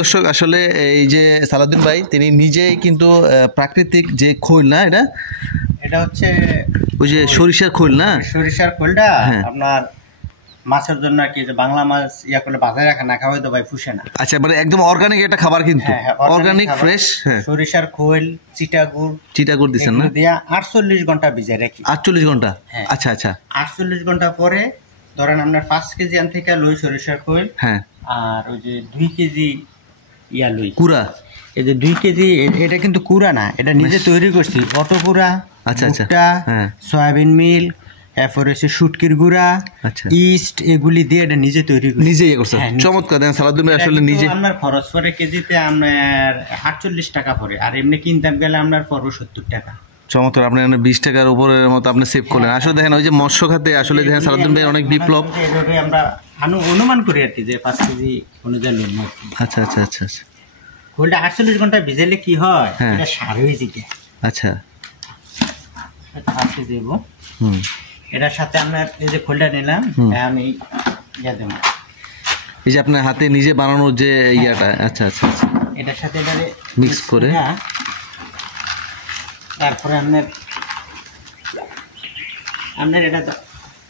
দর্শক আসলে এই যে সালাউদ্দিন ভাই তিনি নিজেই কিন্তু প্রাকৃতিক যে খৈল না এটা হচ্ছে ওই যে সরিষার খৈল না, সরিষার খৈলটা আপনার মাছের জন্য আর কি, যে বাংলা মাছ ইয়া করলে বাজারে রাখা না খাওয়াই তো ভাই ফুসে না। আচ্ছা, মানে একদম অর্গানিক একটা খাবার, কিন্তু অর্গানিক ফ্রেশ। সরিষার খৈল, চিটাগুড় দিছেন না, দিয়া 48 ঘন্টা ভিজায় রাখি। 48 ঘন্টা? আচ্ছা আচ্ছা। 48 ঘন্টা পরে ধরেন আপনার 5 কেজি আন থেকে লই সরিষার খৈল, আর ওই যে 2 কেজি ইয়া লই কুড়া। এই যে 2 কেজি, এটা কিন্তু কুড়া না, এটা নিজে তৈরি করছি, অটো কুড়া। আচ্ছা আচ্ছা। সয়াবিন মিল, এরপরে হচ্ছে শুটকির গুঁড়া, ইস্ট, এগুলি দিয়ে এটা নিজে তৈরি করছি, নিজেই করছে। চমৎকার। দেন সালাউদ্দিন ভাই আসলে নিজে। আপনার খরচ পড়ে কেজিতে আপনার 48 টাকা পড়ে, আর এমনি কিনতে গেলে আপনার পড়বে 70 টাকা। চমৎকার, আপনি 20 টাকার উপরের মতো আপনি সেভ করলেন। আসলে দেখেন ওই যে মৎস্য খাতে আসলে দেখেন সালাউদ্দিন ভাই অনেক বিপ্লব। আমরা অনুমান করি আর কি যে 5 কেজি অনুযায়ী লোন। আচ্ছা আচ্ছা আচ্ছা আচ্ছা। খোলটা 48 ঘন্টা ভিজাইলে কি হয়, এটা সার হয়ে যায়। আচ্ছা, আজকে দেবো। এটার সাথে আপনার এই যে খোলটা নিলাম, আমি ইয়া দেব, এই যে আপনার হাতে নিজে বানানোর যে ইয়াটা। আচ্ছা আচ্ছা আচ্ছা। এটার সাথে এটারে মিক্স করে তারপরে আপনার এটা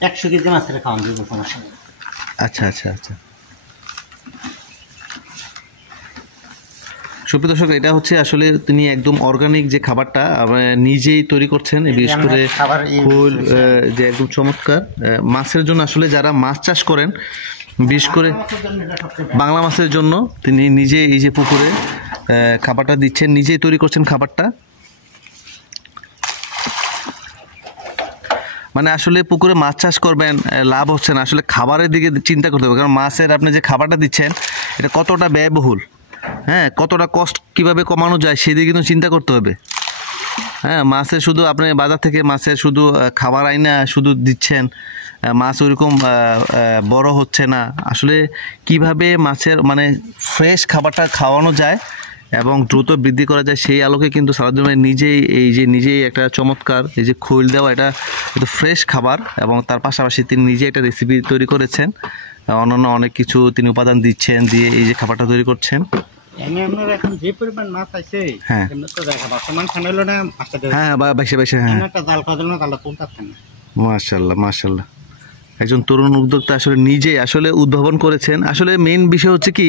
100 কেজি মাছের খাওয়ান দিব, সমস্যা নেই। আচ্ছা আচ্ছা আচ্ছা। সুপ্রিয় দর্শক, এটা হচ্ছে আসলে তিনি একদম অর্গানিক যে খাবারটা নিজেই তৈরি করছেন, বিশেষ করে খোল যে একদম চমৎকার। মাছের জন্য আসলে যারা মাছ চাষ করেন, বিশেষ করে বাংলা মাছের জন্য তিনি নিজে এই যে পুকুরে খাবারটা দিচ্ছেন, নিজেই তৈরি করছেন খাবারটা। মানে আসলে পুকুরে মাছ চাষ করবেন, লাভ হচ্ছে না, আসলে খাবারের দিকে চিন্তা করতে হবে। কারণ মাছের আপনি যে খাবারটা দিচ্ছেন এটা কতটা ব্যয়বহুল, কতটা কষ্ট কিভাবে কমানো যায় সেদিকে কিন্তু চিন্তা করতে হবে। মাছের শুধু আপনি বাজার থেকে মাছের শুধু খাবার আইনা শুধু দিচ্ছেন, মাছ ওইরকম বড় হচ্ছে না। আসলে কিভাবে মাছের মানে ফ্রেশ খাবারটা খাওয়ানো যায় এবং দ্রুত বৃদ্ধি করা যায়, সেই আলোকে কিন্তু সালাউদ্দিন ভাই নিজেই একটা চমৎকার এই যে খৈল দেওয়া, এটা ফ্রেশ খাবার, এবং তার পাশাপাশি তিনি নিজে একটা রেসিপি তৈরি করেছেন, অন্যান্য অনেক কিছু তিনি উপাদান দিচ্ছেন, দিয়ে এই যে খাবারটা তৈরি করছেন। এখন যে পরিমাণ মাছ আছে, মাশাআল্লাহ মাশাআল্লাহ। একজন তরুণ উদ্যোক্তা আসলে নিজেই আসলে উদ্ভাবন করেছেন। আসলে মেইন বিষয় হচ্ছে কি,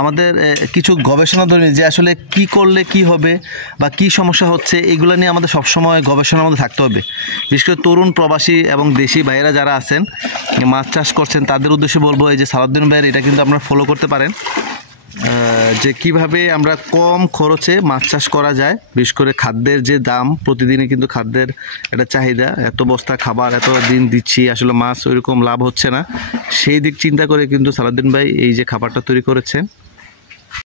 আমাদের কিছু গবেষণা ধরে যে আসলে কি করলে কি হবে বা কি সমস্যা হচ্ছে, এগুলো নিয়ে আমাদের সবসময় গবেষণার মধ্যে থাকতে হবে। বিশেষ করে তরুণ প্রবাসী এবং দেশি ভাইয়েরা যারা আছেন মাছ চাষ করছেন, তাদের উদ্দেশ্যে বলবো এই যে সালাউদ্দিন ভাইয়ের এটা কিন্তু আপনারা ফলো করতে পারেন, যে কিভাবে আমরা কম খরচে মাছ চাষ করা যায়। বিশেষ করে খাদ্যের যে দাম, প্রতিদিনই কিন্তু খাদ্যের একটা চাহিদা, এত বস্তা খাবার এত দিন দিচ্ছি, আসলে মাছ ওইরকম লাভ হচ্ছে না, সেই দিক চিন্তা করে কিন্তু সালাউদ্দিন ভাই এই যে খাবারটা তৈরি করেছেন।